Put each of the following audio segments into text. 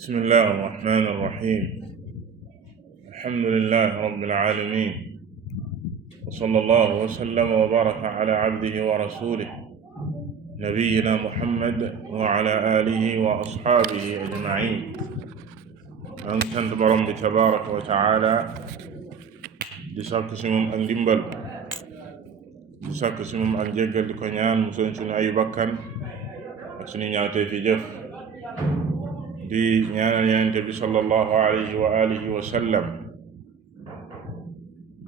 بسم الله الرحمن الرحيم. الحمد لله رب العالمين، وصلى الله وسلم وبارك على عبده ورسوله نبينا محمد وعلى آله وأصحابه أجمعين. an sant borom bi tabaraka wa taala di sàkku si moom ak ndimbal, di sàkku si moom ak njéggal, di ko ñaan mu son suñu ayu bakkan ak suñu ñaawtee fi jëf, di ñaanal yonente bi sallallahu alayhi wa alihi wa sallam.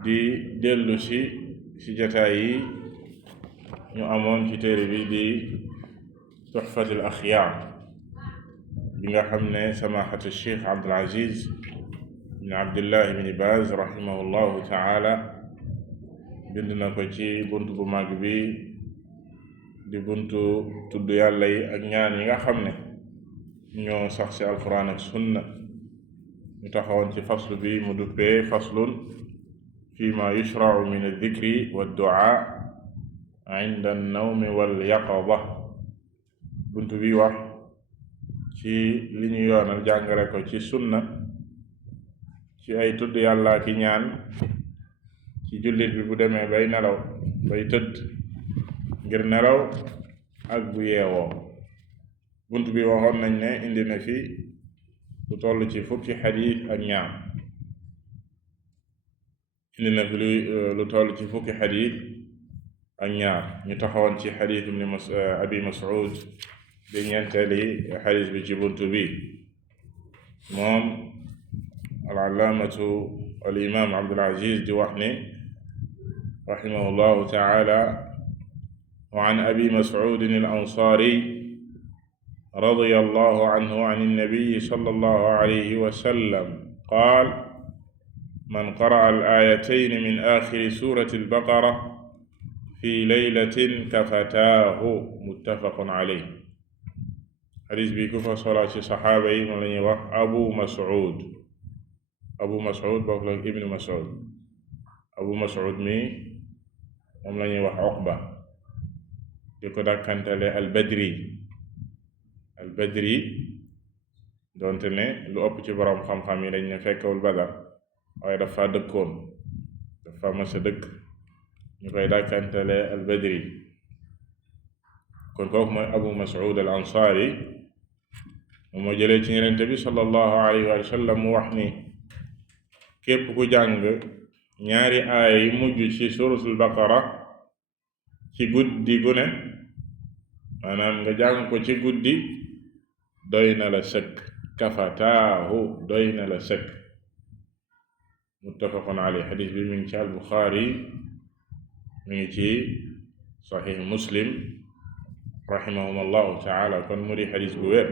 di dellu si jataay yi ñu amoon ci téere bi di tuhfatul axyaar bi nga xam ne samaahatu cheikh Abdul Aziz bin Abdullah bin Baaz rahimahullahu taala bind na ko ci buntu bu mag bi di buntu tudd yàlla yi ak ñaan yi nga xam ne ñoo sax ci alquran ak sunna. ñu taxawoon ci faslu bi mu duppee faslun fi ma yushrau min aldikri wadduaa inda annawmi walyaqada. buntu bi wax ci li ñu yoonal jàngale ko ci sunna ci ay tudd yàlla ki ñaan ci jullit bi bu demee bay nelaw, bay tëdd ngir nelaw ak bu yeewoo. bunt bi waxoon nañ ne indi na fi lu toll ci fukki xadiis ak ñaar, indi na fi lu toll ci fukki xadiis ak ñaar. ñu taxawoon ci xadiis ibn abi mas'ud di ñeenteeli xadiis bi ci bunt bi. moom al-allaamatu al-imaam Abdul Aziz di wax ni rahimahullahu taala: wa an abi mas'udin al-ansaari radiyallahu anhu an an-nabi sallallahu alayhi wa sallam qaal: man qara'a al-aayatayni min aaxiri suurati al-baqara fi laylatin kafataahu. muttafaqun alayhi. xadis bi ku ko solo ci saxaaba yi moom la ñuy wax abu mas'ud bokk la ibnu mas'ud. abu mas'ud mi moom la ñuy wax uqba, di ko dàkkantale al-badri doonte ne lu ëpp ci boroom xam-xam yi dañ ne fekkewul badar, waaye dafa dëkkoon, dafa mës a dëkk, ñu koy dàkkantale al-badri. kon kooku mooy abu mas'ud al-ansaari. moom moo jëlee ci Yonent bi sallallahu alayhi wa sallam mu wax ni képp ku jàng ñaari aaya yi mujj ci suratul baqara ci guddi gu ne, maanaam nga jàng ko ci guddi, doy na la sëkk. kafataahu, doy na la sëkk. muttafaqun alayhi. xadis bi mi ngi ci al-Buxaari, mi ngi ci saxiix Muslim rahimahumullahu taala. kon mu di xadis bu wér.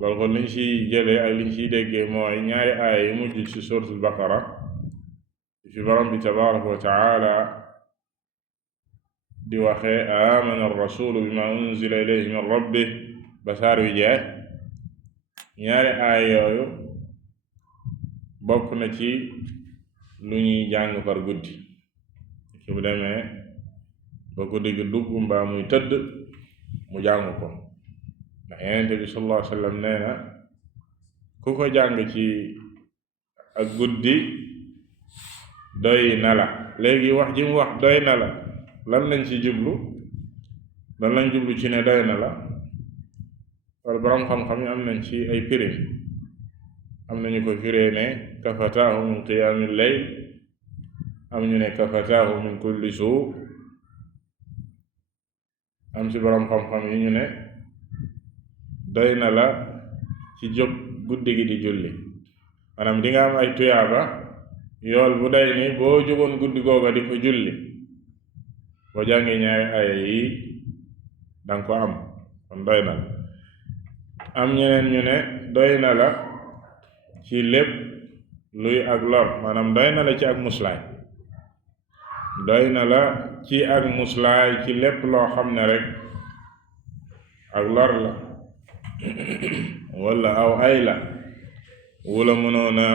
loolu kon liñ ci jëlee ak liñ ciy déggee mooy ñaari aaya yu mujj ci suratul baqara fi borom bi tabaraka wa taala di waxee amana ar-rasulu bima unzila ilayhi min rabbih ba saar wi jeex. ñaari aaya yooyu bokk na ci lu ñuy jàng par guddi. ki bu demee ba guddi gi dugg mbaa muy tëdd mu jàng ko, ndax Yonent bi sallallahu alayhi wa sallam nee na ku ko jàng ci ak guddi doy na la. léegi wax ji mu wax doy na la, lan lañ ci jublu? lan lañ jublu ci ne doy na la? wala boroom xam-xam yi am nañ ci ay firim. am nañu ko firee ne kafataahu min qiyaamil layl, am ñu ne kafataahu min kulli suu, am ci boroom xam-xam yi ñu ne doy na la ci jóg guddi gi di julli. maanaam di nga am ay tuyaaba yool bu day ni boo jógoon guddi googa di ko julli. boo jàngee ñaari aaya yi danga ko am, kon doy na la. am ñeneen ñu ne doy na la ci lépp luy ak lor, maanaam doy na la ci ak muslaay. doy na la ci ak muslaay ci lépp loo xam ne rek ak lor la wala aw ay la wula mënoon a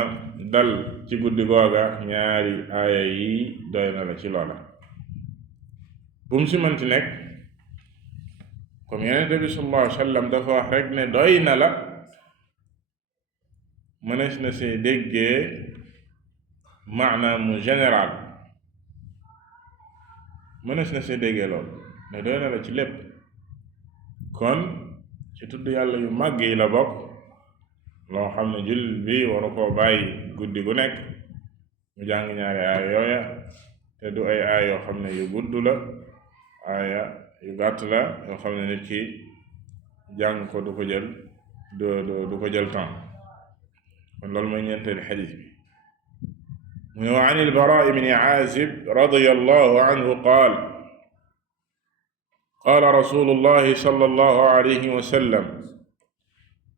dal ci guddi googa. ñaari aaya yi doy na la ci loola. bu mu si mënti nekk, comme Yonent bi sallallahu alayhi wa sallam dafa wax rek ne doy na la mënees na see déggee maanaam mu général, mënees na see déggee loolu ne doy na la ci lépp. kon ci tudd yàlla yu màgg yi la bokk loo xam ne jullit bi waru koo bàyyi guddi gu nekk mu jàng ñaari aaya yooya, te du ay aaya yoo xam ne yu gudd la, aaya yu gàtt la yoo xam ne nit ki jàng ko du ko jël temps. kon loolu mooy ñeenteelu xadiis bi. mu ne wa an al-Baraa ibn Aazib radiyallahu anhu qaal qaala rasuulullahi sallallahu alayhi wa sallam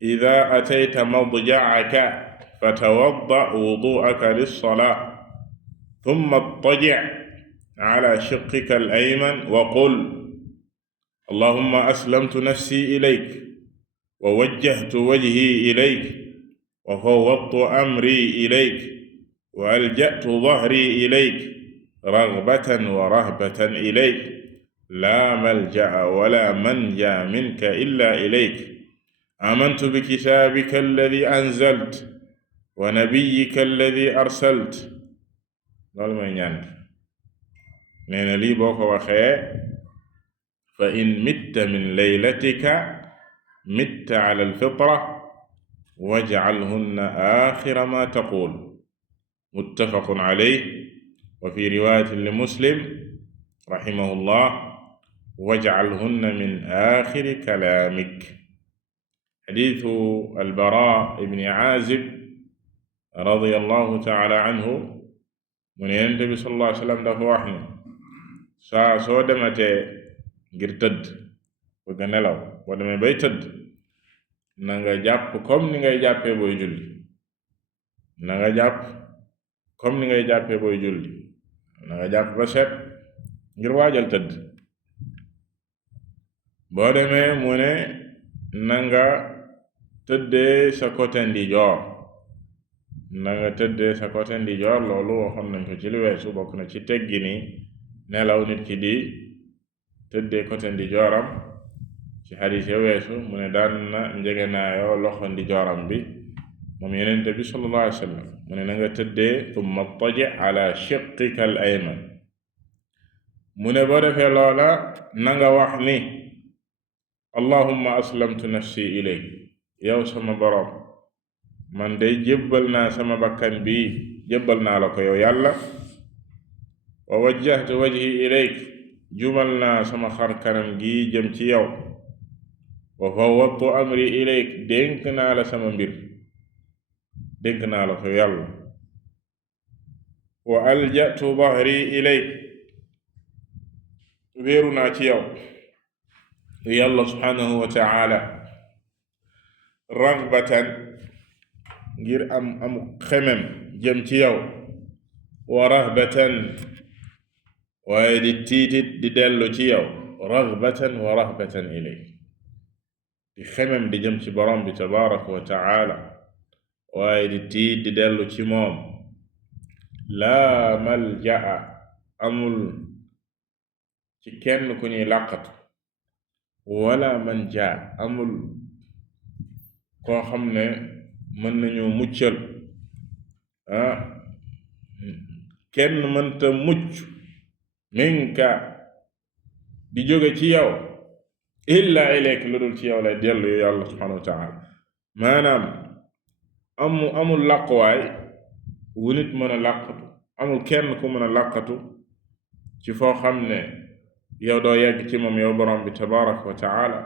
idaa atayta madja'aka fatawadda' wudu'aka lis-salaah thumma ittaji' ala shiqqika al-ayman wa qul allahumma aslamtu nafsi ilayk wa wajjahtu wajhi ilayk wa fawwadtu amri ilayk wa alja'tu dhahri ilayk raghbatan wa rahbatan ilayk laa malja'a wala manja minka illa ilayk amantu bikitaabika alladi anzalt wa nabiyyika alladi arsalt. loolu mooy ñaan nee na lii boo ko waxee fa in mitta min laylatika mitta ala alfitra waj'alhunna aaxira ma taqul muttafaqun alayhi wa fi riwaayatin li muslim rahimahullah waj'alhunna min aaxiri kalaamik. xadiisu al-Baraa ibn Aazib radiyallahu ta'ala anhu mu ne Yonent bi sallallahu alayhi wa sallam dafa wax ne saa soo dematee ngir tëdd bëgg a nelaw, boo demee bay tëdd na nga jàpp comme ni ngay jàppee booy julli, na nga jàpp comme ni ngay jàppee booy julli, na nga jàpp ba set ngir waajal tëdd. boo demee mu ne na nga tëddee sa côté ndijoor, na nga tëddee sa côté ndijoor. loolu waxoon nañ ko ci lu weesu, bokk na ci teggi ni nelaw nit ki di tëddee côté ndijooram. ci xadiis ya weesu mu ne daan na njegenaayoo loxo ndijooram bi moom Yonent bi sallallahu alayhi wa sallam. mu ne na nga tëddee thumma ittaji' ala shiqqika al ayman. mu ne boo defee loola na nga wax ni allahumma aslamtu nafsi ilayk, yow sama boroom man day jébbal naa sama bakkan bi, jébbal naa la ko yow yàlla. wa wajjahtu wajhi ilayk, jumal naa sama xar kanam gi jëm ci yow. wa fawwadtu amri ilayk, dénk naa la sama mbir, dénk naa la ko yàlla. wa alja'tu dhahri ilayk, wéeru naa ci yow yàlla subhanahu wa ta'ala, raghbatan ngir amu xemem jëm ci yow, wa rahbatan waaye di tiitit di dellu ci yow, raghbatan wa rahbatan ilayk, di xemem di jëm ci borom bi tabaraka wa ta'ala waaye di tiit di dellu ci moom. laa malja'a, amul ci kenn ku ñuy làqatu, wala manja, amul koo xam ne mën nañu muccal, kenn mënta mucc minka di jóge ci yow illa ilayk, lu dul ci yow lay dellu yu yàlla subhanahu wa ta'ala. maanaam amul làquwaay wu nit mën a làqatu, amul kenn ku mën a làqatu ci foo xam ne yow doo yegg ci moom yow borom bi tabaraka wa ta'ala.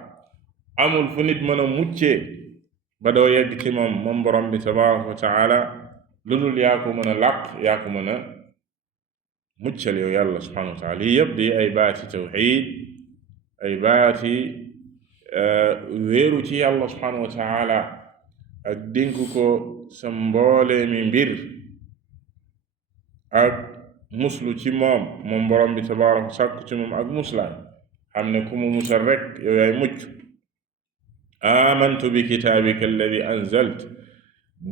amul fu nit mën a muccee ba doo yegg ci moom borom bi tabaraka wa ta'ala lu dul yaa ko mën a làq, yaa ko mën a muccal yow yàlla subhanahu wa ta'ala. lii yëpp di ay baati tawxiid, ay baati wéeru ci yàlla subhanahu wa ta'ala ak dénku ko sa mboolee mi mbir ak muslu ci moom borom bi tabaaraka sàkku ci moom ak muslaay, xam ne ku mu musal rek yow yaay mucc. amantu bi kitaabika alladi anzalt,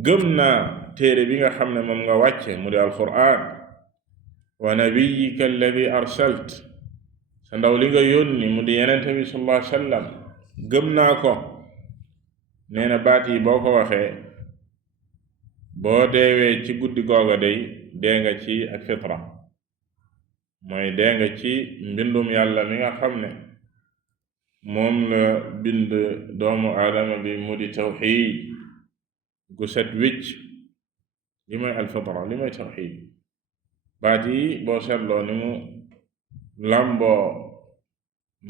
gëm naa téere bi nga xam ne moom nga wàcce mu di alqur'aan. wa nabiyyika alladi arsalt, sa ndaw li nga yónni mu di Yonent bi sallallahu alayhi wa sallam gëm naa ko. nee na baat yi boo ko waxee boo deewee ci guddi googa day dee nga ci ak fitra mooy dee nga ci mbindum yàlla mi nga xam ne moom la bind doomu aadama bi mu di tawxiid gu set wicc li mooy alfitra li mooy tawxiid baat yi boo seetloo ni mu làmboo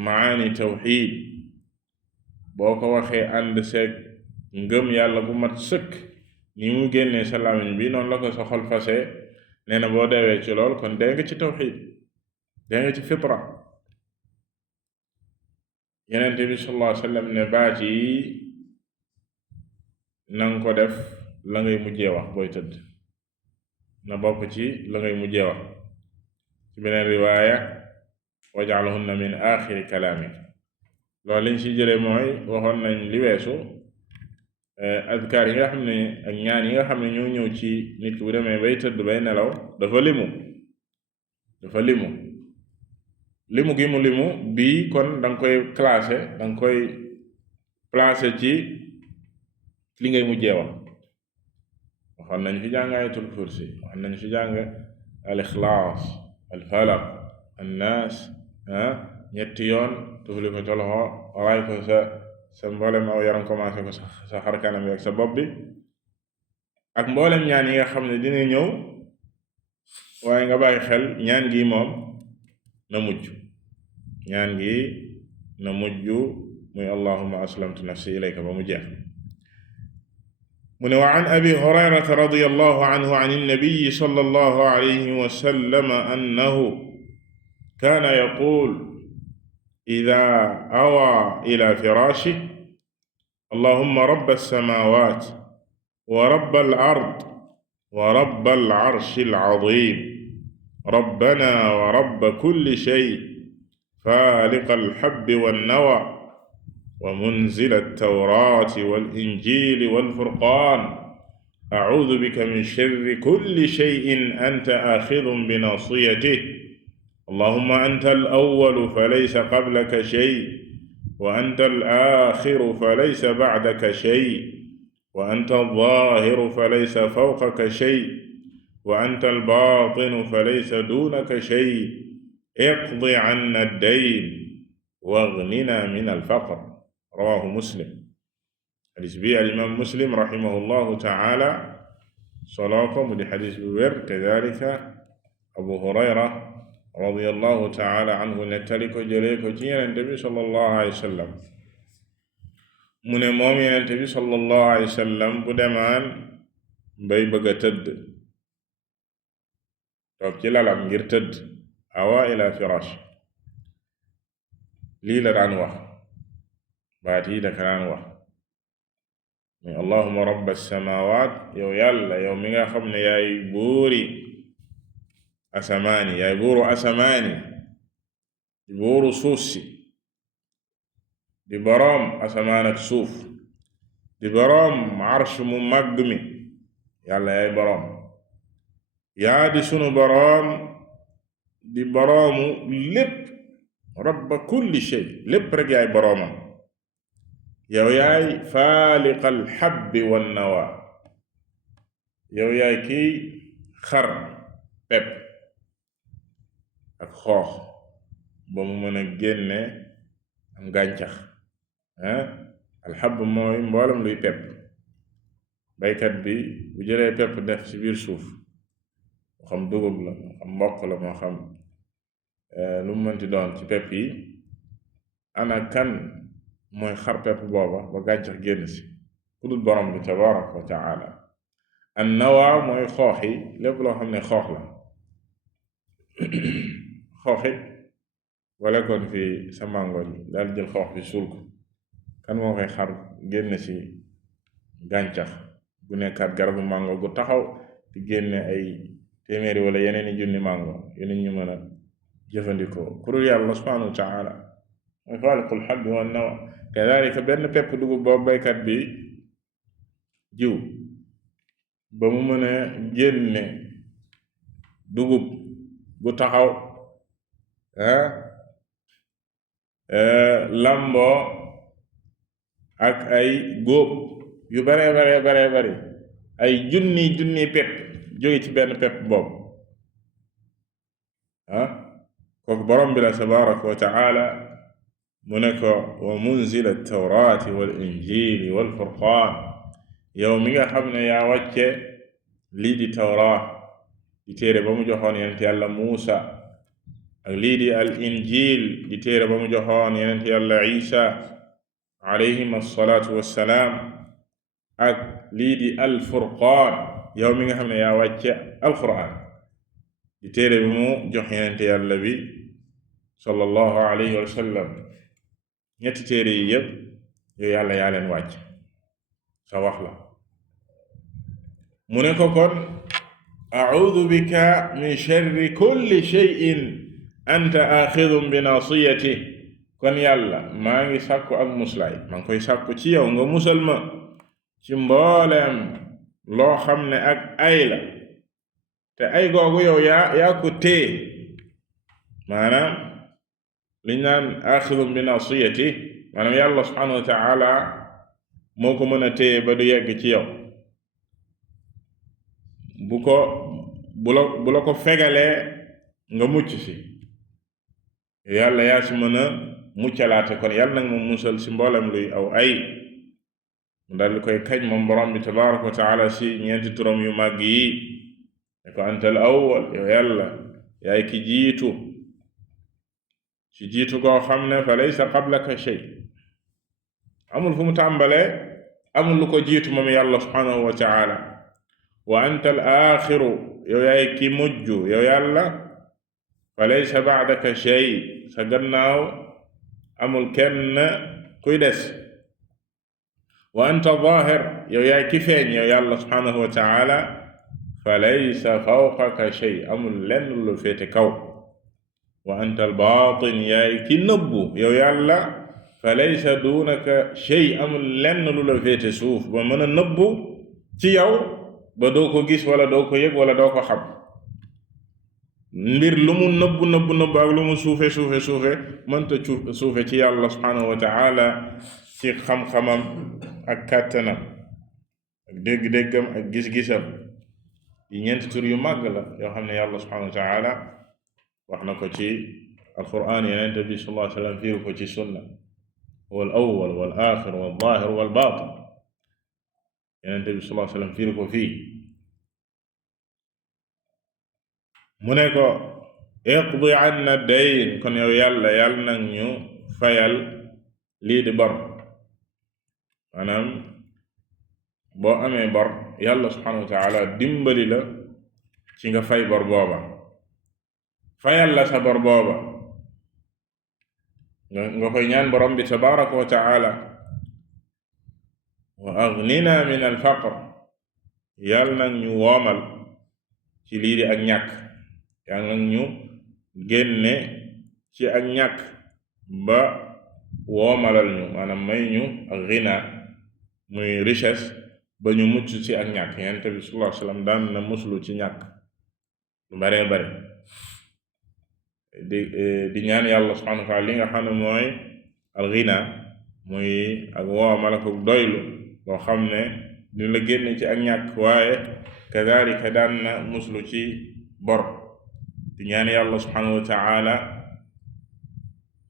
maani tawxiid boo ko waxee ànd seeg ngëm yàlla bu mat sëkk ni mu génnee sa làmmiñ bi noonu la ko sa xol fase nee na boo deewee ci lool kon dee nga ci tawxiid dee nga ci fitra Yonent bi sallallahu alayhi wa sallam ne baat yi nanga ko def la ngay mujjee wax booy tëdd na bokk ci la ngay mujjee wax ci beneen riwaaya waj'alhunna min aaxiri kalaamik loolu liñ ci jëlee mooy waxoon nañ li weesu adkaar yi nga xam ne ak ñaan yi nga xam ne ñoo ñëw ci nit ki bu demee bay tëdd bay nelaw dafa limu gi mu limu bii kon danga koy classé danga koy placé ci li ngay mujjee wax waxoon nañ fi jàng ayatul kursi waxoon nañ fi jàng al ixlaas al falaq an naas ñetti yoon tufli ko ca loxo raay ko sa mboolem aw yaram commencé ko sa xar kanam bi ak sa bopp bi ak mboolem ñaan yi nga xam ne dina ñëw waaye nga bàyyi xel ñaan gi moom na mujj ñaan gi na mujj muy allahumma aslamtu nafsi ilayka ba mu jeex mu ne wa an abi hurayrata radiyallahu anhu an annabiyi sallallahu alayhi wa sallam annahu kaana yaqul ida awa ila firashihi allahumma rabba as-samawat wa rabba al-ard wa rabba al-arshi al-azim rabbana wa rabba kulli shay faaliqa al-habbi wan-nawa wa munzila at-tawrati wal-injili wal-furqan a'uudu bika min sharri kulli shay'in anta aaxidun binasiyatihi allahumma anta al-awwalu falaysa qablaka shay wa anta al-aaxiru falaysa ba'daka shay wa anta al-zaahiru falaysa fawqaka shay wa anta al-baatinu falaysa duunaka shay iqdi canna ad-dayn waghnina min al-faqr rawaahu muslim xadis bi al-imaam muslim rahimahullahu taala soloo ko mu di xadis bu wér kadaalika abu hurayra radiyallahu taala anhu nettali ko jëlee ko ci Yonent bi sallallahu alayhi wa sallam mu ne moom Yonent bi sallallahu alayhi wa sallam bu demaan bay bëgg a tëdd toog ci lalam ngir tëdd awa ila firash lii la daan wax baat yi daka daan wax muy allahuma rabba samawat yow yàlla yow mi nga xam ne yaay buuri asamaani yaay buuru asamaani di buuru suuf si di boroom asamaan ak suuf di boroom arsh mu màgg mi yàlla yaay boroom yaa di sunu boroom di boroomu lépp rabba kulli shay lépp rek yaay boroomam yow yaay faaliqal habbi wan nawa yow yaay kiy xar pepp ak xoox ba mu mën a génne am gàncax alxab mooy mboolem luy pepp baykat bi bu jëlee pepp def ci biir suuf moo xam dugub la moo xam mboq la moo xam lu mu mënti doon ci pepp yi ana kan mooy xar pepp booba ba gàncax génn si ku dul borom bi tabaraka wa taala an nawa mooy xoox yi lépp loo xam ne xoox la xooxit wala kon fi sa mango daal jël xoox bi suul ko kan moo koy xar génn si gàncax gu nekkaat garabu mango gu taxaw di génne ay téeméeri wala yeneen i junni mango yu nit ñu mën a jëfandikoo ku dul yàlla subhanahu wa taala mooy faaliqul habbi wan nawa kadalika benn pepp dugub boobu baykat bi jiw ba mu mën a génne dugub gu taxaw lamboo ak ay góob yu bare bari ay junni pepp jóge ci benn pepp boobu kooku borom bi la tabaraka wa taala mu ne ko wa munzila tawraati wal injili wal furqaan yow mi nga xam ne yaa wàcce lii di tawraat di téere ba mu joxoon yonent yàlla Muusa ak lii di al injil di téere ba mu joxoon yonent yàlla Isa alayhim assalaatu wassalaam ak lii di al furqaan yow mi nga xam ne yaa wàcce alquraan di téere bi mu jox yonent yàlla bi sallallahu alayhi wa sallam ñetti téere yi yépp yow yàlla yaa leen wàcc sa wax la mu ne ko kon a'uudu bika min sharri kulli shay'in anta aaxidun bi naasiyati kon yàlla maa ngi sàkku ak muslaay maa ngi koy sàkku ci yow nga musal ma ci mbooleem loo xam ne ak ay la te ay googu yow yaa ko téye maanaam liñ naan aaxidun bi naasiyati maanaam yàlla subhanahu wa taala moo ko mën a téye ba du yegg ci yow bu la ko fegalee nga mucc si yàlla yaa si mën a muccalaate kon yàlla nag moom musal si mboolem luy aw ay mu dal di koy kañ moom borom bi tabaraka wa taala si ñeenti turam yu màgg yi ne ko antal awwal yow yàlla yaay ki jiitu ci jiitu koo xam ne fa laysa qablaka shay amul fu mu tàmbalee amul lu ko jiitu moom yàlla subhanahu wa taala wa anta al axiru yow yaay ki mujj yow yàlla fa laysa ba'daka shay sa gannaaw amul kenn kuy des wa anta zaahir yow yaay ki feeñ yow yàlla subhanahu wa taala fa laysa fawqaka shay amul lenn lu féete kaw wa anta al baatin yaay ki nëbbu yow yàlla fa laysa duunaka shay amul lenn lu la féete suuf ba mën a nëbbu ci yow ba doo ko gis wala doo ko yëg wala doo ko xam mbir lu mu nëbb ak lu mu suufe mënta suufe ci yàlla subhanahu wa taala ci xam-xamam ak kàttanam ak dégg-déggam ak gis-gisam yi ñeenti tur yu màgg la yoo xam ne yàlla subhanahu wa taala wax na ko ci alquran yenente bi sallallahu alayhi wa sallam fiiru ko ci sunna huwa al awwal wal axir wal zaahir wal baatin yenente bi sallallahu alayhi wa sallam fiiru ko fii mu ne ko iqdi anna dayn kon yow yàlla nag ñu fayal lii di bor maanaam boo amee bor yàlla subhanahu wa taala dimbali la ci nga fay bor booba fayal la sa bor booba nga koy ñaan borom bi tabaraka wa taala wa aghnina min al faqr yàlla nag ñu woomal ci lii di ak ñàkk yàlla nag ñu génne ci ak ñàkk ba woomalal ñu maanaam may ñu ak ghina muy richesse ba ñu mucc ci ak ñàkk Yonent bi sallallahu alayhi wa sallam daan na muslu ci ñàkk lu bare bare di ñaan yàlla subhanahu wa ta'ala li nga xam ne mooy al ghina muy ak woomal ak doylu loo xam ne dina la génne ci ak ñàkk waaye kadhalika daan na muslu ci bor di ñaan yàlla subhanahu wa ta'ala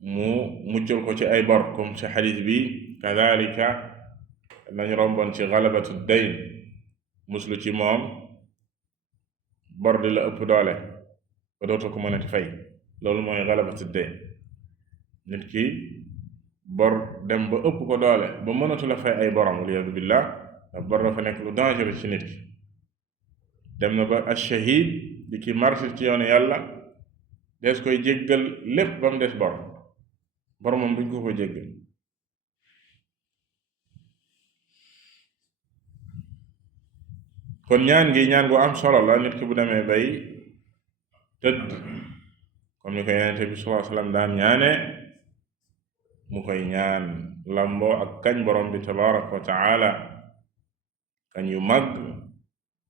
mu muccal ko ci ay bor comme ci xadis bi kadhalika nañu romboon ci galabatu dayn muslu ci moom bor di la ëpp doole ba dootoo ko mënati fay loolu mooy galabatu dayn nit ki bor dem ba ëpp ko doole ba mënatu la fay ay borom waliyadu billah ndax bor dafa nekk lu dangereux ci nit ki dem na ba ash-shahid di ki martir ci yoonu yàlla des koy jéggal lépp ba mu des bor moom buñ ko jéggal kon ñaan gi ñaan gu am solo la nit ki bu demee bay tëdd comme ni ko Yonent bi sallallahu alayhi wa sallam daan ñaane mu koy ñaan lamboo ak kañ borom bi tabaraka wa taala kañ yu mag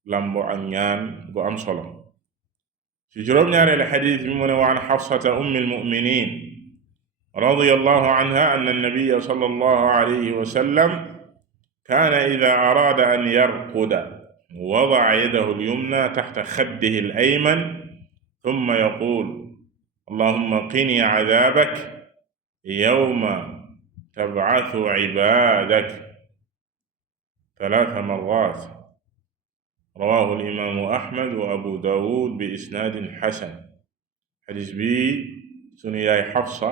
lamboo ak ñaan gu am solo ci juróom-ñaareelu xadiis bi mu ne wa an Xafsata ummi almuminin radiyallahu anha anna annabiyya sallallahu alayhi wa sallam kaana idaa araada an yarquda wada'a yadahu al-yumna taxta xaddihi al-ayman thumma yaqul allahumma qini cadaabak yawma tab'athu cibaadak ثلاث مرات rawaahu al-imaamu Ahmad wa Abu Daawud bi isnaadin xasan. xadis bi sunu yaay Xafsa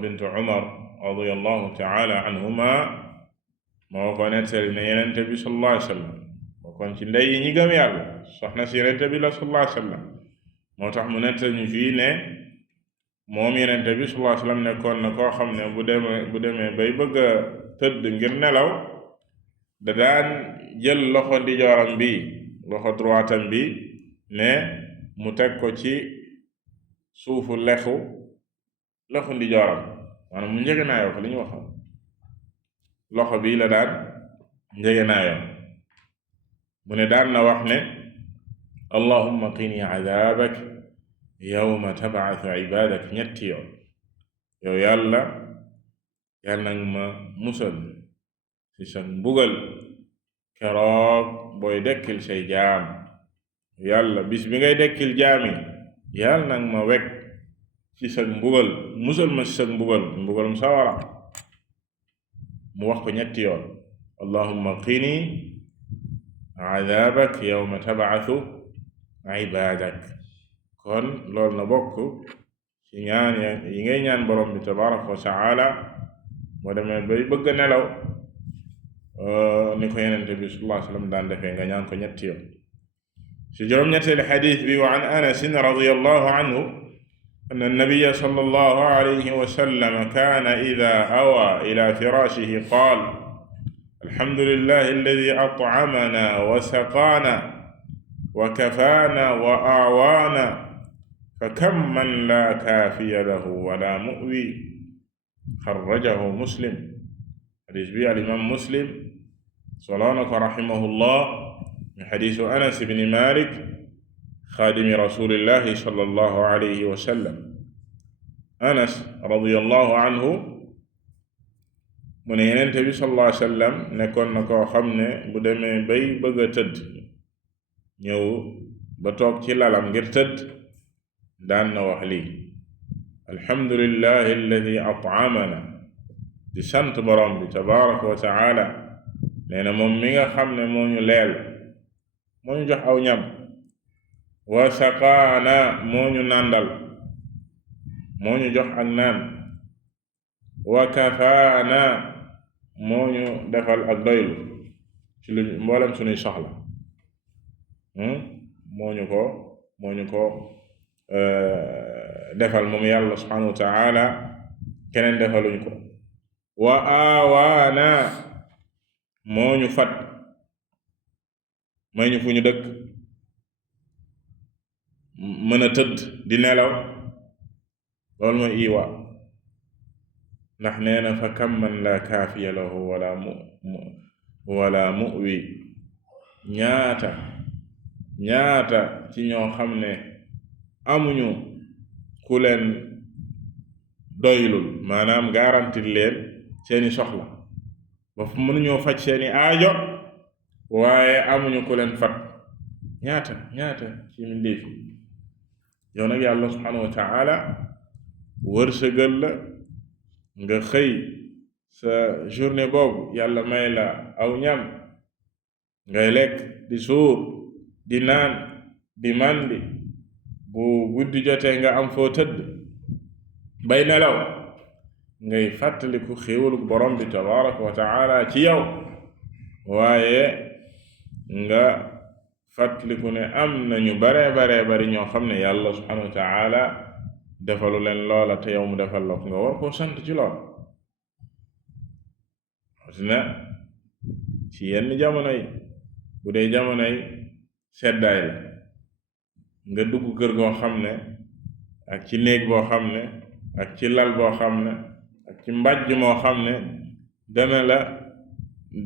bint Umar radiyallahu ta'ala anhuma moo ko nettali ne Yonent bi sallallahu alayhi wa sallam bokkoon ci ndey yi ñi gëm yàlla soxna si Yonent bi la sallallahu alayhi wa sallam moo tax mu nettali ñu fii ne moom Yonent bi sallallahu alayhi wa sallam nekkoon na koo xam ne bu demee bay bëgg a tëdd ngir nelaw da daan jël loxo ndijooram bi loxo droitam bi ne mu teg ko ci suufu loxo ndijooram maanaam mu njëgënaayoo ko li ñu wax loxo bi la daan njëgënaayoo mu ne daan na wax ne allahumma qini adaabak yawma tab'athu ibaadak ñetti yoon yow yàlla nag ma musal ci sa mbugal keroog booy dekkil say jaam yàlla bis bi ngay dekkil jaami yàlla nag ma wekk ci sa mbugal musal ma ci sa mbugalum sawara mu wax ko ñetti yoon allahumma qini adaabak yawma tab'athu ibaadak kon loolu na bokk ci ñaan yi ngay ñaan borom bi tabaraka wa taala moo demee bay bëgg a nelaw ni ko Yonent bi sallallahu alayhi wa sallam daan defee nga ñaan ko ñetti yoon. ci juróom-ñetteelu xadiis bi wa an Anas radiyallahu anhu anna nabiyya sallallahu alayhi wa sallam kaana idaa awaa ilaa firaashihi qaala alhamdulillahi alladii at'amanaa wa saqaanaa wa kafaanaa wa aawaanaa fakam man laa kaafiya lahu wa laa mu'wii xarrajahu Muslim. xadiis bi al-imaam Muslim soloo na ko rahimahullah min xadiisu Anas ibn Malik xaadimi rasulillahi sallallahu alayhi wa sallam. Anas radiyallahu anhu mu ne Yonent bi sallallahu alayhi wa sallam nekkoon na koo xam ne bu demee bay bëgg a tëdd ñëw ba toog ci lalam ngir tëdd daan na wax lii alhamdulillahi alladi at'amana di sant borom bi tabaraka wa taala nee na moom mi nga xam ne moo ñu leel moo ñu jox aw ñam wa saqaana moo ñu nàndal moo ñu jox ak naan wa kafaana moo ñu defal ak doylu ci lu mboolem suñuy soxla moo ñu ko defal moom yàlla subhanahu wa taala keneen defaluñ ko wa aawaana moo ñu fat may ñu fu ñu dëkk mën a tëdd di nelaw loolu mooy iwa ndax nee na fa kam man la kaafiya lahu wala mu'wi ñaata ci ñoo xam ne amuñu ku leen doylul maanaam garanti leen seeni soxla ba fu mënuñoo faj seeni aajo waaye amuñu ku leen fat ñaata ci mbindeef yow nag yàlla subhanahu wa ta'ala wërsëgal la nga xëy sa journée boobu yàlla may la aw ñam ngay lekk di suur di naan di màndi bu guddi jotee nga am foo tëdd bay nelaw ngay fàttaliku xéewalu borom bi tabaraka wa taala ci yow waaye nga fàttaliku ne am nañu bari ñoo xam ne yàlla subhanahu wa taala defalu leen loola te yow mu defal la ko nga war koo sant ci lool na ci yenn jamono yi bu dee jamono yi seddaay la nga dugg kër goo xam ne ak ci néeg boo xam ne ak ci lal boo xam ne ak ci mbàjj moo xam ne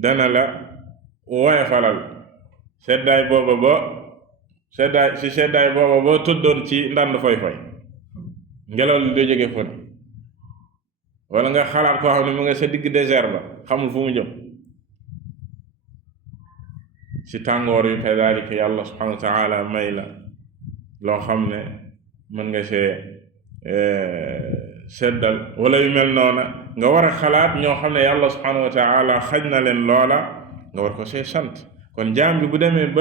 dana la woyofalal seddaay booba boo tëddoon ci ndànd foy ngelaw li doo jóge fone wala nga xalaat koo xam ne mu nga sa digg désert ba xamul fu mu jëm si tàngoor yu kadalika yàlla subhanahu wa taala may la loo xam ne mën nga see seddal wala yu mel noona nga war a xalaat ñoo xam ne yàlla subhanahu wa taala xaj na leen loola nga war ko see sant kon jaam bi bu demee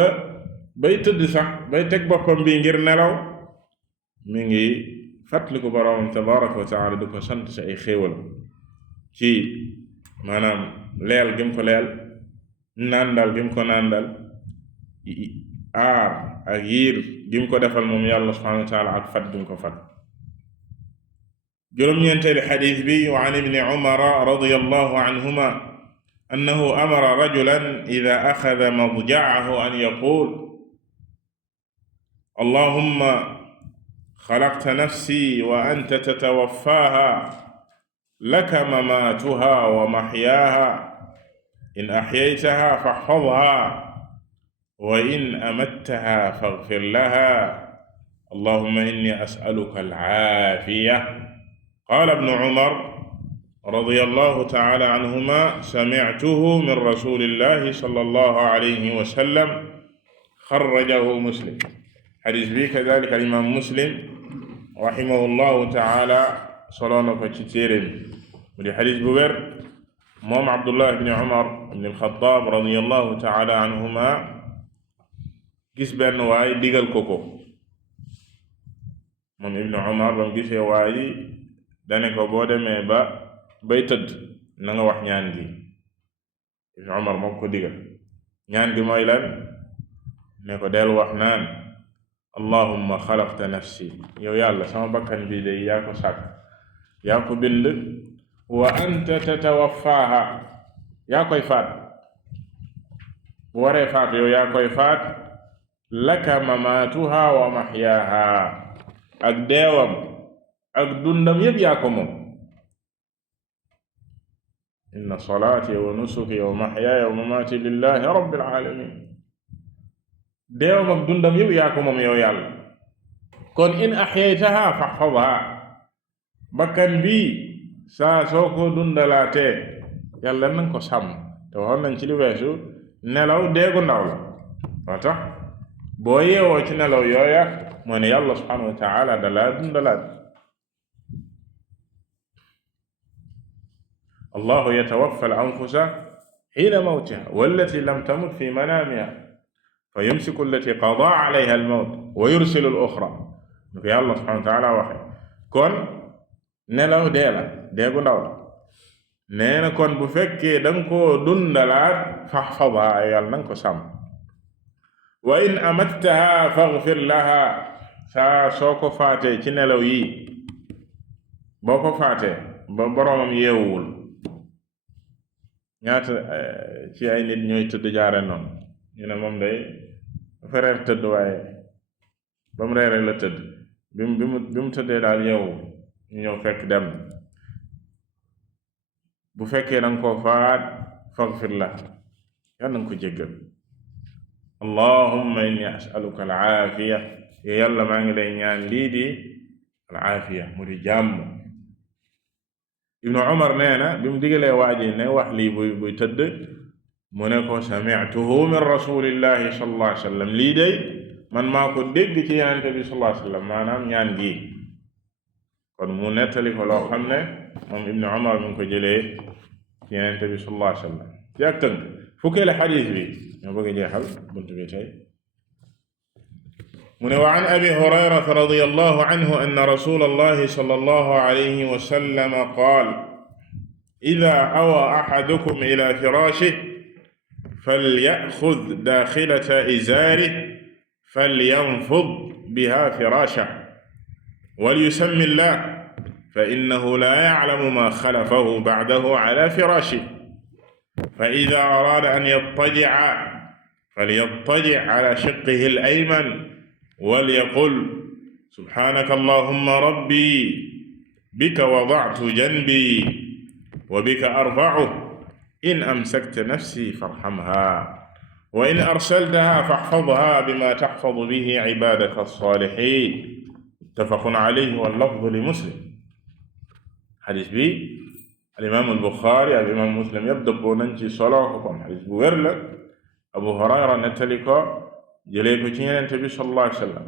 bay tëdd sax bay teg boppam bi ngir nelaw mi ngi fàttaliku boroomam tabaraka wa taala du ko sant si ay xéewal ci maanaam leel gi mu ko leel nàndal gi mu ko nàndal aar ak yiir gi mu ko defal moom yàlla subhanahu wa taala ak fat gi mu ko fat juróom-ñeenteeli xadiis bi wa an ibni umara radiyallahu anhuma annahu amara rajulan ida axada madjacahu an yaqul allahumma xalaqta nafsi wa anta tatawaffaha laka mamaatuha wa maxyaaha in axyaytaha faxfadha wa in amattaha faghfir laha allahumma inni as'aluka al-caafiya qaala ibnu umar radiyallahu ta'ala anhuma sami'tuhu min rasulillahi sallallahu alayhi wa sallam xarrajahu muslim xadis bi kadalika al-imaam muslim rahimahullahu ta'ala solo na ko ci téeréem mu di xadis bu wér moom Abdullah ibn Umar ibn al-Khattab radiyallahu ta'ala anhuma gis benn waay digal ko moom ibn Umar ba mu gisee waay dane ko boo demee bay tëdd na nga wax ñaan gi ibn Umar moom ko digal ñaan gi mooy lan ne ko del wax naan allahumma xalaqta nafsi yow yàlla sama bakkan bi day yaa ko sàkk yaa ko bind wa anta tatawaffaaha yaa koy faat bu waree faat yow yaa koy faat laka mamaatuha wa maxyaaha ak deewam ak dundam yépp yaa ko moom inna salaati wa nusuki wa maxyaaya wa mamaati lillahi rabbil alamin deewam ak dundam yépp yaa ko moom yow yàlla kon in axyaytaha faxfadha bakkan bi saa soo ko dundalaatee yàlla nanga ko sàmm te waxoon nañ ci li weesu nelaw deegu ndaw la moo tax boo yeewoo ci nelaw yooya moo ne yàlla subhanahu wa taala dalaa dundalaat allahu yatawaffa al anfusa xiina mawtiha wallati lam tamut fi manaamiha fa yumsiku allati qadaa alayha al mawt wa yursilu al uxra ñu ko yàlla subhanahu wa taala waxe kon nelaw dee la deegu ndaw la nee na kon bu fekkee danga ko dundalaat faxfadha yàlla nanga ko sàmm wa in amattaha faghfir laha saa soo ko faatee ci nelaw yi boo ko faatee ba boroomam yeewuwul ñaata ci ay nit ñooy tëdd jaare noonu ñu ne moom day dafa reer tëdd waaye ba mu reere la tëdd bi mu tëddee daal yeewu ñu ñëw fekk dem bu fekkee danga ko faat faghfir laha yàlla nanga ko jéggal allahumma inni as'aluka al-aafiya yo yàlla maa ngi lay ñaan lii di al-aafiya mu di jàmm ibnu umar nee na bi mu digalee waaji ne wax lii buy tëdd mu ne ko sami'tuhu min rasulillahi sallallahu alayhi wa sallam lii day man maa ko dégg ci yonent bi sallallahu alayhi wa sallam maanaam ñaan gi kon mu nettali ko loo xam ne moom ibnu umar mu ngi ko jëlee ci yonent bi sallallahu alayhi wa sallam ci ak tënk fukkeele xadiis bi ñoo bëgg jeexal buntu bi tey mu ne wa an abi hurayrata radiyallahu anhu anna rasulallahi sallallahu alayhi wa sallam qaala idaa awaa ahadukum ilaa firaashihi falyaxud daaxilata izaarihi falyanfud bihaa firaashahu walyusammi llaah fa innahu laa ya'lamu maa xalafahu ba'dahu alaa firaashihi fa idaa araada an yattaji'a falyattaji' alaa shiqqihi al-ayman walyaqul subhaanaka allahumma rabbi bika wada'tu janbi wa bika arfa'uhu in amsakta nafsi farhamha wa in arsaltaha fahfadha bima tahfadu bihi ibadaka as-salihin muttafaqun alayhi wal lafdu li Muslim. xadis bi al imaam al Buxaari ak imaam Muslim yëpp dëppoo nañ ci solo ko kon xadis bu wér la Abu Hurayra nettali ko jëlee ko ci yenente bi sallallahu alayhi wa sallam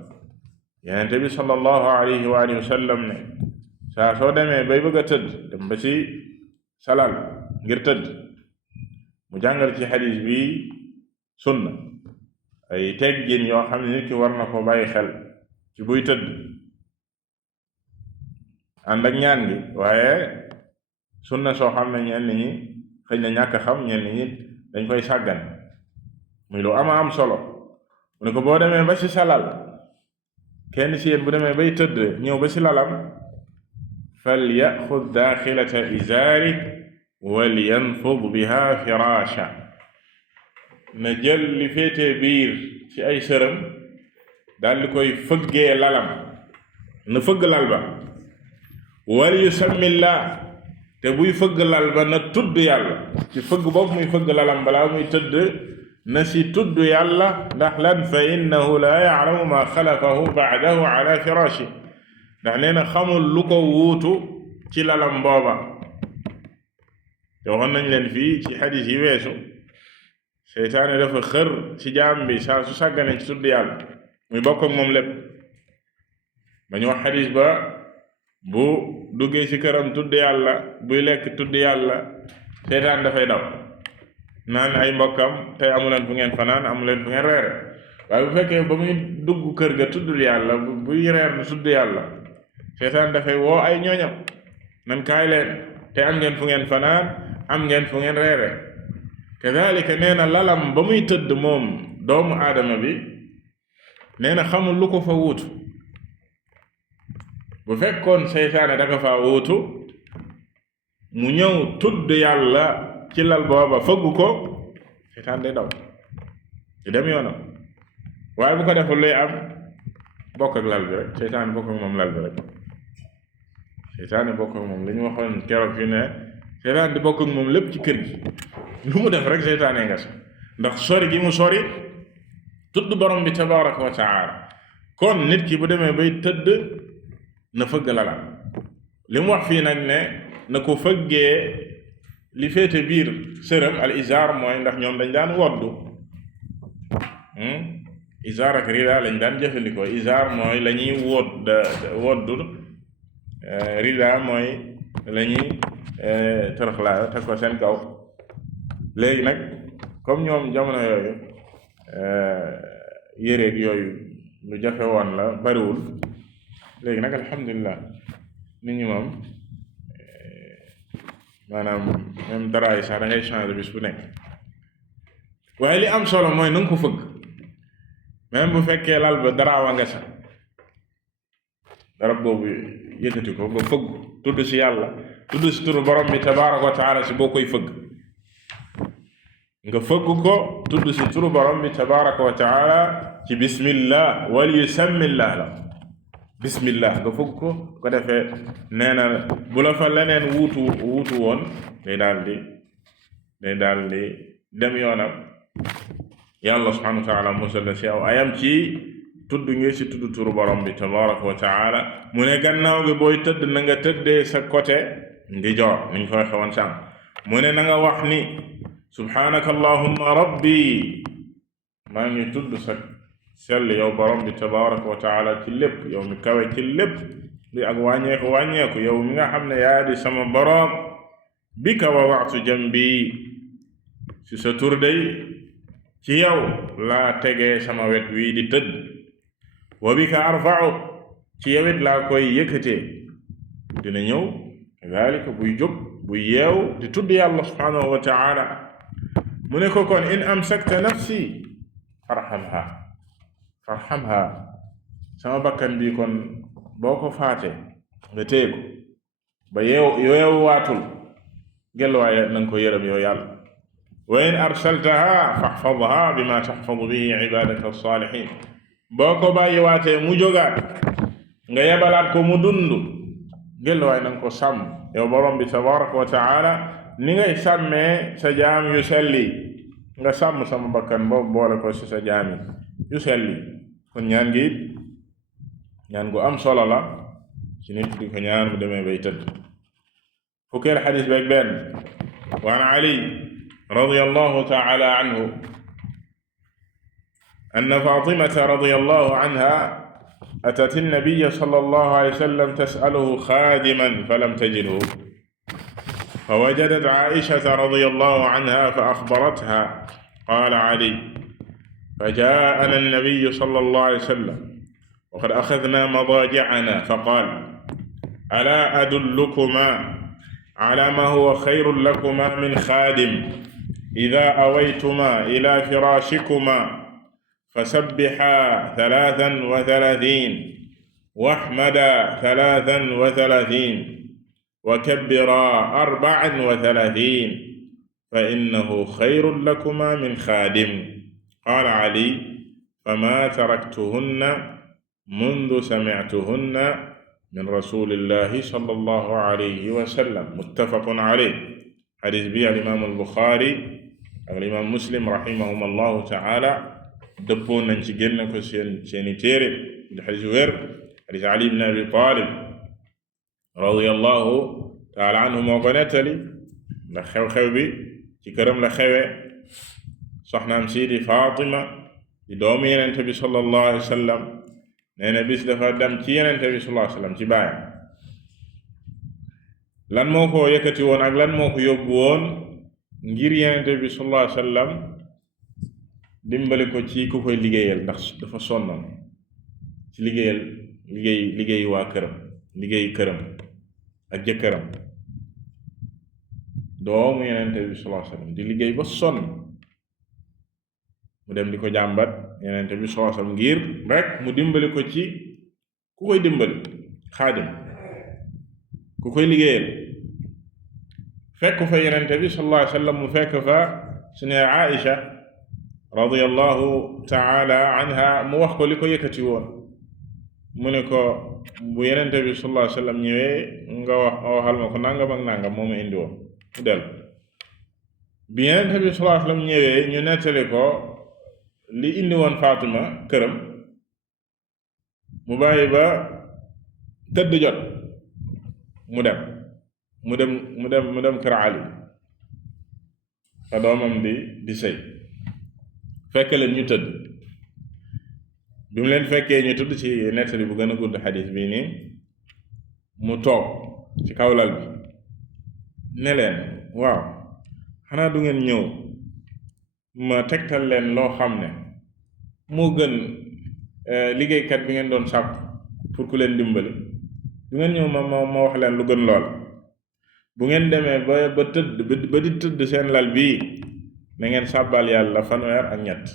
yenente bi sallallahu alayhi wa alihi wa sallam ne saa soo demee bay bëgg a tëdd dem ba ci salal ngir tëdd mu jàngal ci xadis bi sunna ay teggin yoo xam ne nit ki war na ko bàyyi xel ci buy tëdd ànd ak ñaan gi waaye sunna soo xam ne ñenn ñi xëy na ñàkk xam ñenn ñi dañ koy sàggan muy lu ama am solo mu ne ko boo demee ba ci salal kenn ci yéen bu demee bay tëdd ñëw ba ci lalam fal yaxud daaxilata izaari wal yanfud biha firaasha na jël li féetee biir ci ay sërëm daal di koy fëggee lalam na fëgg lal ba wal yusammillah te buy fëgg lal ba na tudd yàlla ci fëgg boobu muy fëgg lalam balaa muy tëdd na si tudd yàlla ndax lan fa innahu la ya'lamu ma xalafahu ba'dahu ala firaashi ndax nee na xamul lu ko wuutu ci lalam booba te waxoon nañ leen fii ci xadis yi weesu seytaane dafa xër ci jaam bi saa su sàggane ci tudd yàlla muy bokk ak moom lépp ba ñu wax xadis ba bu duggee ci këram tudd yàlla buy lekk tudd yàlla seytaan dafay daw naan ay mbokkam tey amuleen fu ngeen fanaan amuleen fu ngeen reere waaye bu fekkee ba muy dugg kër ga tuddul yàlla buy reer du tudd yàlla seytaan dafay woo ay ñooñam nan kaay leen te am ngeen fu ngeen fanaan am ngeen fu ngeen reere kadalika nee na lalam ba muy tëdd moom doomu aadama bi nee na xamul lu ko fa wuutu bu fekkoon seytaane da ko fa wuutu mu ñëw tudd yàlla ci lal booba fëggu ko seytaan day daw di dem yoonam waaye bu ko deful luy am bokk ak lal bi rek seytaane bokk ak moom lal bi rek seytaane bokk ak moom li ñu waxoon keroog fi ne seytaane di bokk ak moom lépp ci kër gi lu mu def rek seytaane nga sax ndax sori gi mu sori tudd borom bi tabaraka wa taala kon nit ki bu demee bay tëdd na fëgg lalam li mu wax fii nag ne na ko fëggee li féete biir sërëm al izaar mooy ndax ñoom dañ daan woddu izaar ak rida lañ daan jëfandikoo izaar mooy la ñuy woddu rida mooy la ñuy tërëxlaayo teg ko seen kaw léegi nag comme ñoom jamono yooyu yéreeg yooyu lu jafe woon la bariwul léegi nag alhamdulilah nit ñi moom maanaam même dara yi sax da ngay changer bis bu nekk waaye li am solo mooy na nga ko fëgg même bu fekkee lal ba daraawa nga sax darab boobu yëkkati ko nga fëgg tudd si yàlla tudd si turu borom bi tabaraka wa taala si boo koy fëgg nga fëgg ko tudd si turu borom bi tabaraka wa taala ci bismillah wal yusammillah la bismillah nga fëgg ko defee nee na bu la fa leneen wuutu woon day daal di dem yoonam yàlla subhanahu wa taala musal la si aw ayam ci tudd nga si tudd turu borom bi tabaraka wa taala mu ne gannaaw gi booy tëdd na nga tëddee sa côté ndijoor niñ ko waxe woon sànq mu ne na nga wax ni subhanaka allahumma rabbi maa ngi tudd sa sell yow borom bi tabaraka wa taala ci lépp yow mi kawe ci lépp li ak wàññeeku yow mi nga xam ne yaa di sama borom bi ka wada'tu jambi si sa tur day ci yow laa tegee sama wet wii di tëdd wa bi ka arfa'u ci yowit laa koy yëkkatee dina ñëw dalika buy jóg buy yeew di tudd yàlla subhanahu wa taala mu ne ko kon in amsakta nafsi farhamha sama bakkan bi kon boo ko faate nga téye ko ba yeewu waatul gelwaaye nanga ko yërëm yow yàlla wa in arsaltaha fahfadha bima tahfadu bihi ibadaka as-salihin boo ko bàyyi waatee mu jógaat nga yebalaat ko mu dund gelwaaye nanga ko sàmm yow borom bi tabaraka wa taala ni ngay sàmmee sa jaam yu selli nga sàmm sama bakkan boobu boole ko ci sa jaam yu selli kon ñaan gi ñaan gu am solo la ci nit di ko ñaan bu demee bay tëdd fukkeel xadis beeg benn wa an ali radiyallahu taala anhu أن فاطمة رضي الله عنها أتت النبي صلى الله عليه وسلم تسأله خادما فلم تجده، فوجدت عائشة رضي الله عنها فأخبرتها. قال علي: فجاءنا النبي صلى الله عليه وسلم وقد أخذنا مضاجعنا فقال: ألا أدلكما على ما هو خير لكما من خادم؟ إذا أويتما إلى فراشكما فسبحا 33 واحمدا 33 وكبرا 34 فإنه خير لكما من خادم. قال علي: فما تركتهن منذ سمعتهن من رسول الله صلى الله عليه وسلم. متفق عليه. xadis bi al imaamu albuxaari ak al imaam muslim rahimahum allahu taala dëppoo nañ ci génn ko seeni téere di xadis wér, xadis ali ibn abi talib radiallahu taala anhu moo ko nettali, ndax xew-xew bi ci këram la xewe. soxnaam si di Fatima di doomu yenente bi sallallahu alayhi wa sallam nee na bis dafa dem ci yenente bi sallallahu alayhi wa sallam ci baayam. lan moo ko yëkkati woon ak lan moo ko yóbbu woon ngir yenente bi sallallahu alayhi wa sallam dimbali ko ci ku koy liggéeyal, ndax dafa sonnoon ci liggéey waa këram, liggéey këram ak jëkkëram. doomu yenente bi sallallahu alayhi wa sallam di liggéey ba sonn, mu dem di ko jàmbat yenente bi sallallahu alayhi wa sallam ngir rek mu dimbali ko ci ku koy dimbali, xaadim, ku koy liggéeyal. fekk fa yenente bi sallallahu alayhi wa sallam, mu fekk fa suñu Aïcha radiyallahu taala anha, mu wax ko li ko yëkkati woon. mu ne ko bu yenente bi sallallahu alayhi wa sallam ñëwee nga waxal ma ko nangam ak nangam moo ma indi woon. mu dellu bi yenente bi sallallahu alayhi wa sallam ñëwee ñu nettali ko li indi woon Fatima këram, mu bàyyi ba tëdd jot mu dem kër Ali fa doomam di sëy, fekk leen ñu tëdd. bi mu leen fekkee ñu tëdd, ci nettali bu gën a gudd xadis bii nii, mu toog ci kaw lal bi ne leen: waaw, xanaa du ngeen ñëw ma tegtal leen loo xam ne moo gën liggéeykat bi ngeen doon sàkku pour ku leen dimbali? du ngeen ñëw ma wax leen lu gën lool? bu ngeen demee ba di tëdd seen lal bii, na ngeen sàbbal yàlla 33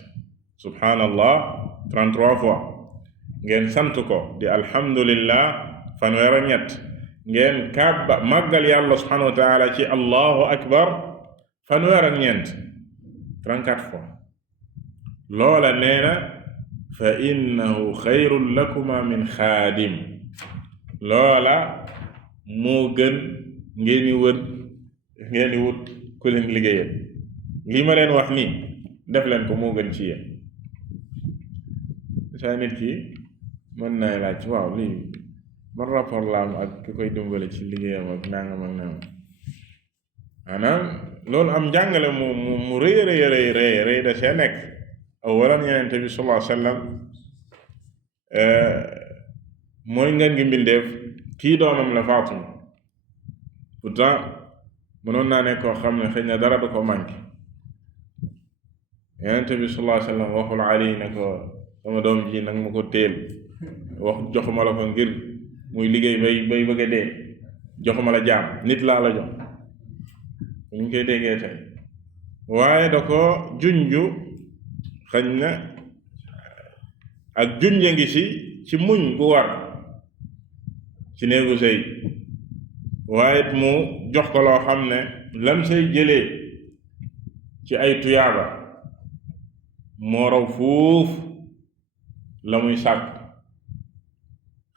subhanallah 33 fois, ngeen sant ko di alhamdulillah 33, ngeen kàbba màggal yàlla subhanahu wa taala ci allahu akbar 34 34 fois. loola nee na fa innahu xayrun lakuma min xaadim, loola moo gën ngeen di wut ku leen liggéeyal. lii ma leen wax nii def leen ko, moo gën ci yéen. saa nit ki mën naa laaj: waaw, lii ban rapport la am ak ki koy dimbale ci liggéeyam ak nangam ak nangam? maanaam loolu am njàngale mu rëy da see nekk. awalan yenente bi sallallahu alayhi wa sallam mooy ngeen gi mbindeef, kii doomam la Fatima. pourtant mënoon naa ne koo xam ne xëy na dara du ko manqué. yenente bi sallallahu alayhi wa sallam waxul Ali ne ko sama doom ji nag ma ko téel, joxuma la ko ngir muy liggéey bay bëgg a dee, joxuma la jaam, nit laa la jox. ñu koy déggee tey, waaye da ko junju, xañ na ak junja ngi ci muñ gu war ci néegu sëy, waaye mu jox ko loo xam ne lam say jëlee ci ay tuyaaba moo raw fuuf la muy sàkk.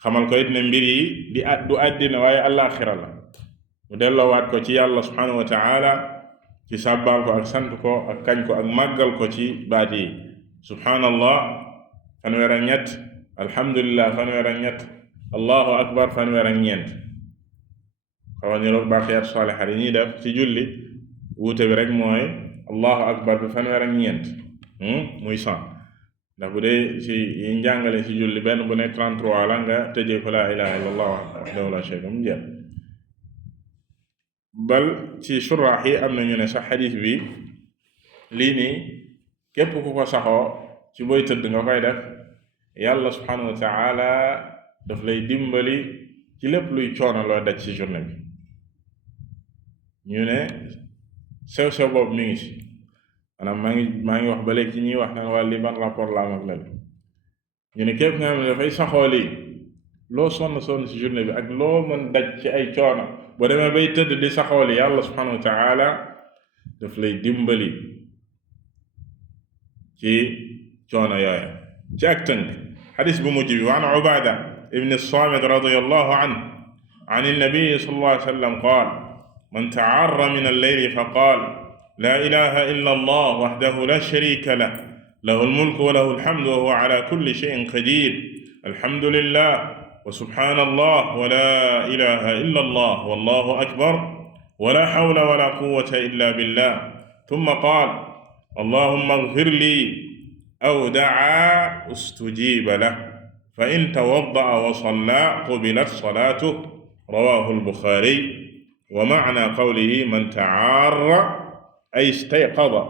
xamal ko it ne mbir yi du àddina waaye àllaaxira la. mu delloowaat ko ci yàlla subhanahu wa taala ci sàbbaal ko ak sant ko ak kañ ko ak màggal ko ci baat yi subhanallah 33, alhamdulillah 33, allahu akbar 34. xaw a niroog baaqiyaat saalihaat yi ñuy def ci julli, wuute bi rek mooy allahu akbar bi 34 muy 100, ndax bu dee ci yi njàngale ci julli benn bu ne 33 la nga tëjee ko laa ilaha illa allah wahdahu la sharika lahu mu jeex bal ci suraax yi am na ñu ne sax xadiis bi lii nii képp ku ko saxoo ci booy tëdd nga koy def yàlla subhanahu wa taala daf lay dimbali ci lépp luy coono loo daj ci journée bi ñu ne sew boobu mi ngi ci maanaam maa ngi wax ba léegi ci ñuy wax naan waa li ban rapport la am ak la ñu ne képp nga xam ne dafay saxoo lii loo sonn ci journée bi ak loo mën daj ci ay coono boo demee bay tëdd di saxoo li yàlla subhanahu wa taala daf lay dimbali ci coono yooyu ci ak tënk xadis bu mujj bi wa an Ubaada ibn as-Saamit radiyallahu anhu an an-nabi sallallahu alayhi wa sallam qaal man ta'arra min al-layli fa qaal laa ilaha illa allah wahdahu la sharika lah lahu al-mulku wa lahu al-hamdu wa huwa ala kulli shay'in qadir alhamdulillah wa subhanallah wa la ilaha illa allah wallahu akbar wa la hawla wa la quwwata illa billah thumma qaal allahumma ighfir li aw daa ustujiba lah fa in tawadda'a wa salla qubilat salatuhu rawahu al-Bukhari wa ma'na qawlihi man ta'arra ay istayqada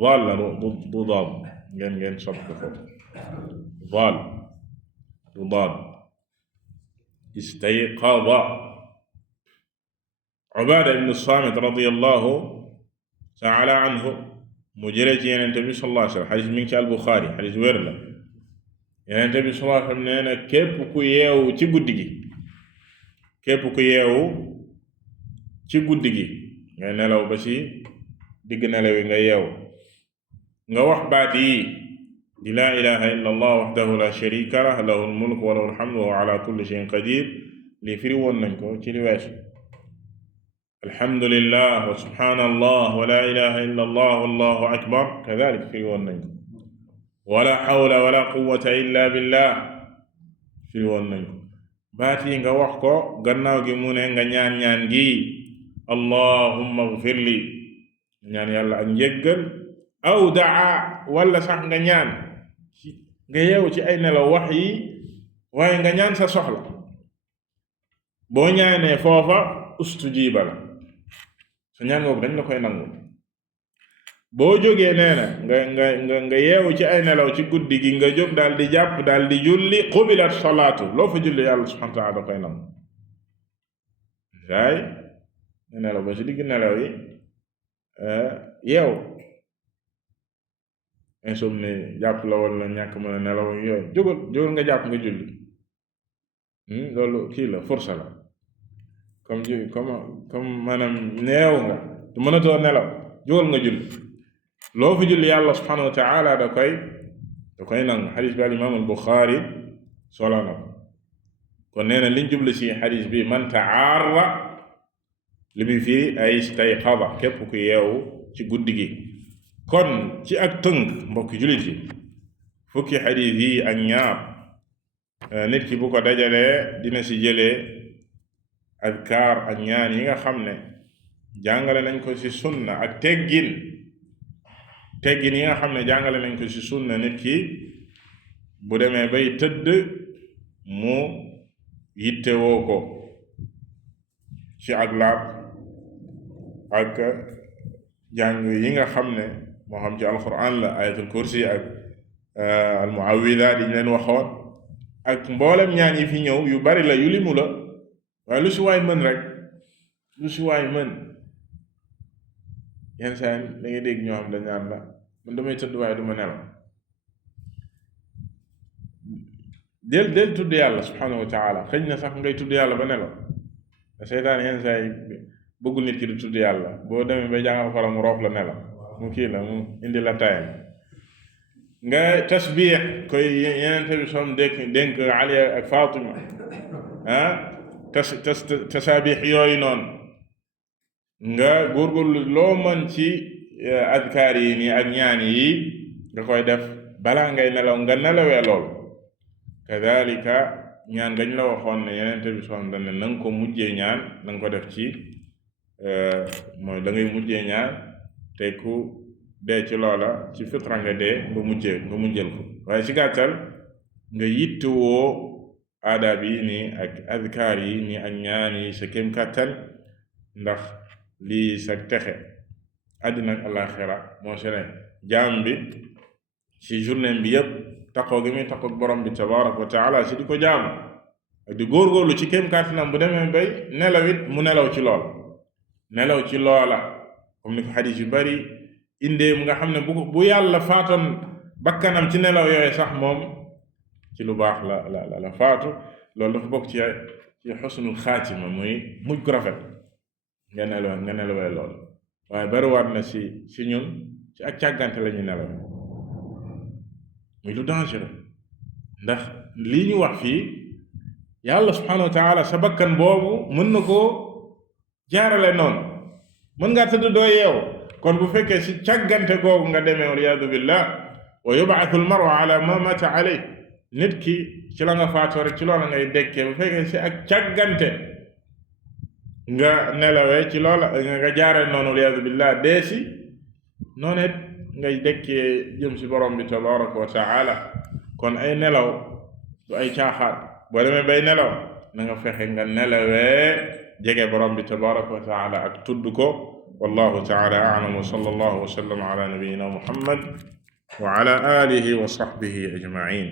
daal la du daal ngeen sopp ko daal du daal istayqada Ubaada ibn Saamit radiyallahu ta'ala anhu mu jëlee ci Yonent bi sallallahu alayhi wa sallam xadis mi ngi ci al-Bukhari xadis wér la Yonent bi sallallahu alayhi wa sallam nee na képp ku yeewu ci guddi gi nga nelaw ba ci digg nelaw yi nga yeewu nga wax baat yi di laa ilaha illa allah wahdahu la sharika lah lahu al-mulku wa lahu al-hamdu wa huwa ala kulli shay'in qadir lii firi woon nañ ko ci li weesu alhamdulillah wa subhanallah wa la ilaha illa allah wallahu akbar kadalik firi woon nañ ko wala hawla wala quwwata illa billah firi woon nañ ko baat yi nga wax ko gannaaw gi mu ne nga ñaan gi allahumma ighfir li ñaan yàlla ak njéggal aw daa wala sax nga ñaan nga yeewu ci ay nelaw wax yi waaye nga ñaan sa soxla boo ñaanee foofa ustujiba la sa ñaan googu dañ la koy nangu boo jógee nee na nga yeewu ci ay nelaw ci guddi gi nga jóg daal di jàpp daal di julli qubilat salaatu loo fa julli yàlla subhanahu wa ta'ala da koy nangu saay nga nelaw ba ci digg nelaw yi yeewu insomnie jàpp la wala ñàkk mën a nelaw yooyu jógal nga jàpp nga julli loolu kii la force la comme maanaam neew nga du mënatoo nelaw jógal nga julli loo fi julli yàlla subhanahu wa ta'ala da koy nangu xadis bi al imam al Bukhari solo na ko kon nee na liñ jublu ci xadis bi man ta'arra li muy fii ay istayqada képp ku yeewu ci guddi gi kon ci ak tënk mbokki jullit yi fukki xadis yi ak ñaar nit ki bu ko dajalee dina ci jëlee adkaar ak ñaan yi nga xam ne jàngale nañ ko ci sunna ak teggin yi nga xam ne jàngale nañ ko ci sunna nit ki bu demee bay tëdd mu yittewoo ko ci ak laab ak jàng yi nga xam ne moo xam ci alquran la ayatul kursi ak almuawidaat yi ñu leen waxoon ak mboolem ñaan yi fi ñëw yu bari la yu limu la waaye lu si waay mën rek lu si waay mën yenn saa yi da ngay dégg ñoo xam dañ naan la man damay tëdd waaye du ma nelaw del tudd yàlla subhanahu wa taala xëy na sax ngay tudd yàlla ba nelaw seytaan yenn saa yi bëggul nit ki di tudd yàlla boo demee ba jàngal xala mu roof la nelaw mu kii la mu indi la tayam nga tasbiix koy yeneen bi som dénk Ali ak Fatima tasabix yooyu noonu nga góorgóorlu loo mën ci adkaar yi nii ak ñaan yi nga koy def balaa ngay nelaw nga nelawee lool kadalika ñaan gañ la waxoon ne yeneen bi som dañ ne na nga ko mujjee ñaan na nga ko def ci mooy da ngay mujjee ñaan te ku dee ci loola ci fitra nga dee nga mujjël ko waaye ci gàttal nga yittewoo aadaab yi nii ak adkaar yi nii ak ñaan yi sa kéem kàttan ndax lii sa texe àddina ak àllaaxira moo se ne jaam bi ci journée bi yépp taxoo gi muy taxoo borom bi tabaaraka wa taala si di ko jaamu ak di góorgóorlu ci kéem kàttanam bu demee bay nelaw it mu nelaw ci loola comme ni ko xadiis yu bari indee mu nga xam ne bu yàlla faatoon bakkanam ci nelaw yooyu sax moom ci lu baax la faatu loolu dafa bokk ci xusnul xaatima muy mujj gu rafet nga nelawee loolu waaye bariwaat na si ñun ci ak càggante la ñu nelaw muy lu dangereux ndax lii ñu wax fii yàlla subhanahu wa taala sa bakkan boobu mën na koo jaarale noonu mën ngaa tëdd doo yeewu kon bu fekkee si càggante googu nga demee waliyaadu billah wa yubaatu almaru ala ma mata alay nit ki ci la nga faatoo rek ci loola ngay dekkee bu fekkee si ak càggante nga nelawee ci loola nga jaaree noonu waliyaadu billah dee si noonu it ngay dekkee jëm si borom bi tabaraka wa taala kon ay nelaw du ay caaxaat boo demee bay nelaw na nga fexe nga nelawee jege borom bi tabaraka wa taala ak tudd ko wallahu taala a'lam wa sallallahu wa sallam ala nabiyyina muhammad wa ala alihi wa sahbihi ajma'in